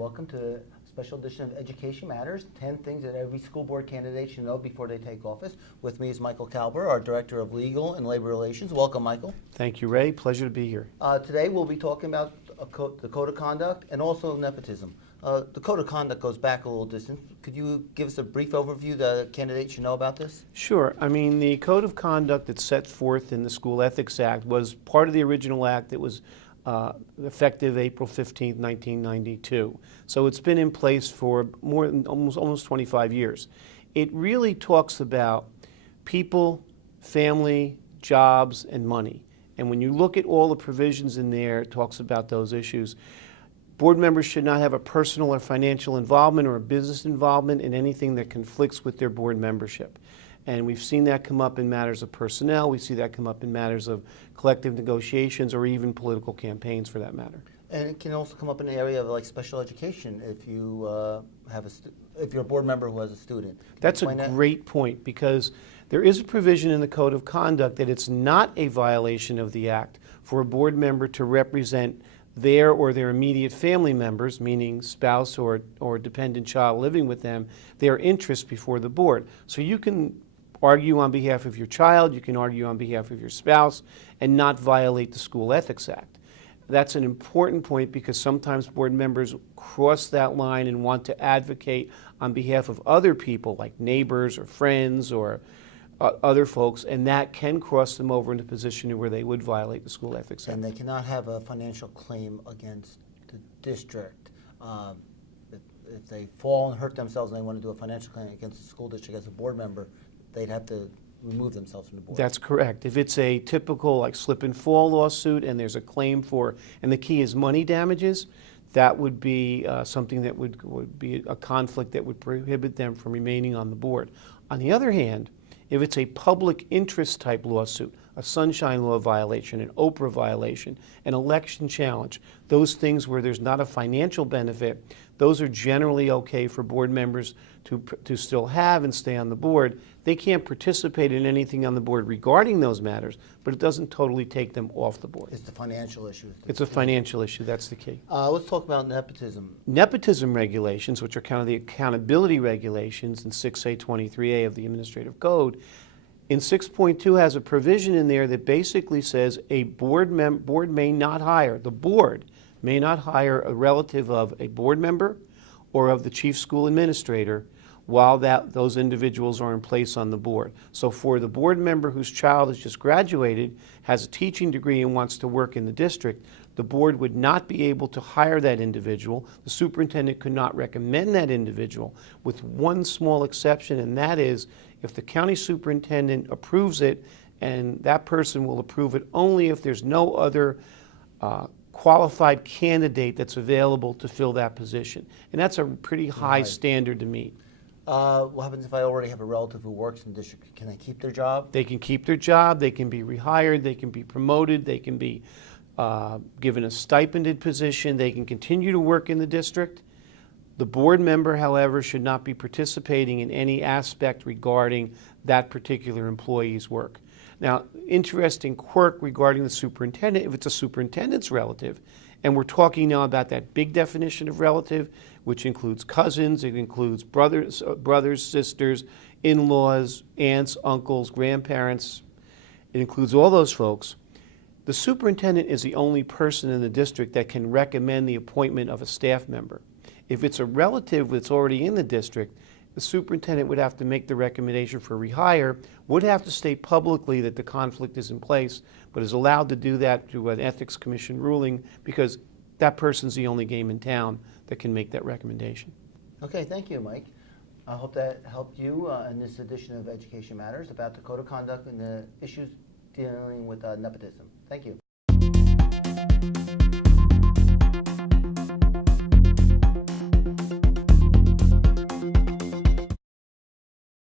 welcome to a special edition of Education Matters, 10 things that every school board candidate should know before they take office. With me is Michael Kaelber, our Director of Legal and Labor Relations. Welcome, Michael. Thank you, Ray. Pleasure to be here. Today we'll be talking about the Code of Conduct and also nepotism. The Code of Conduct goes back a little distance. Could you give us a brief overview that candidates should know about this? Sure. I mean, the Code of Conduct that's set forth in the School Ethics Act was part of the original act that was effective April 15, 1992. So it's been in place for more than almost 25 years. It really talks about people, family, jobs, and money. And when you look at all the provisions in there, it talks about those issues. Board members should not have a personal or financial involvement or a business involvement in anything that conflicts with their board membership. And we've seen that come up in matters of personnel. We see that come up in matters of collective negotiations or even political campaigns for that matter. And it can also come up in the area of like special education if you if you're a board member who has a student. That's a great point, because there is a provision in the Code of Conduct that it's not a violation of the Act for a board member to represent their or their immediate family members, meaning spouse or dependent child living with them, their interests before the board. So you can argue on behalf of your child, you can argue on behalf of your spouse, and not violate the School Ethics Act. That's an important point because sometimes board members cross that line and want to advocate on behalf of other people like neighbors or friends or other folks, and that can cross them over into a position where they would violate the School Ethics Act. And they cannot have a financial claim against the district. If they fall and hurt themselves and they want to do a financial claim against the school district as a board member, they'd have to remove themselves from the board. That's correct. If it's a typical like slip and fall lawsuit and there's a claim for, and the key is money damages, that would be something that would be a conflict that would prohibit them from remaining on the board. On the other hand, if it's a public interest type lawsuit, a sunshine law violation, an Oprah violation, an election challenge, those things where there's not a financial benefit, those are generally okay for board members to still have and stay on the board. They can't participate in anything on the board regarding those matters, but it doesn't totally take them off the board. It's the financial issue. It's a financial issue, that's the key. Let's talk about nepotism. Nepotism regulations, which are kind of the accountability regulations in 6A23A of the Administrative Code, in 6.2 has a provision in there that basically says a board may not hire, the board may not hire a relative of a board member or of the chief school administrator while those individuals are in place on the board. So for the board member whose child has just graduated, has a teaching degree and wants to work in the district, the board would not be able to hire that individual. The superintendent could not recommend that individual, with one small exception, and that is if the county superintendent approves it, and that person will approve it only if there's no other qualified candidate that's available to fill that position. And that's a pretty high standard to meet. What happens if I already have a relative who works in the district? Can they keep their job? They can keep their job, they can be rehired, they can be promoted, they can be given a stipended position, they can continue to work in the district. The board member, however, should not be participating in any aspect regarding that particular employee's work. Now, interesting quirk regarding the superintendent, if it's a superintendent's relative, and we're talking now about that big definition of relative, which includes cousins, it includes brothers, sisters, in-laws, aunts, uncles, grandparents, it includes all those folks. The superintendent is the only person in the district that can recommend the appointment of a staff member. If it's a relative that's already in the district, the superintendent would have to make the recommendation for rehire, would have to state publicly that the conflict is in place, but is allowed to do that through an ethics commission ruling because that person's the only game in town that can make that recommendation. Okay, thank you, Mike. I hope that helped you in this edition of Education Matters about the Code of Conduct and the issues dealing with nepotism. Thank you.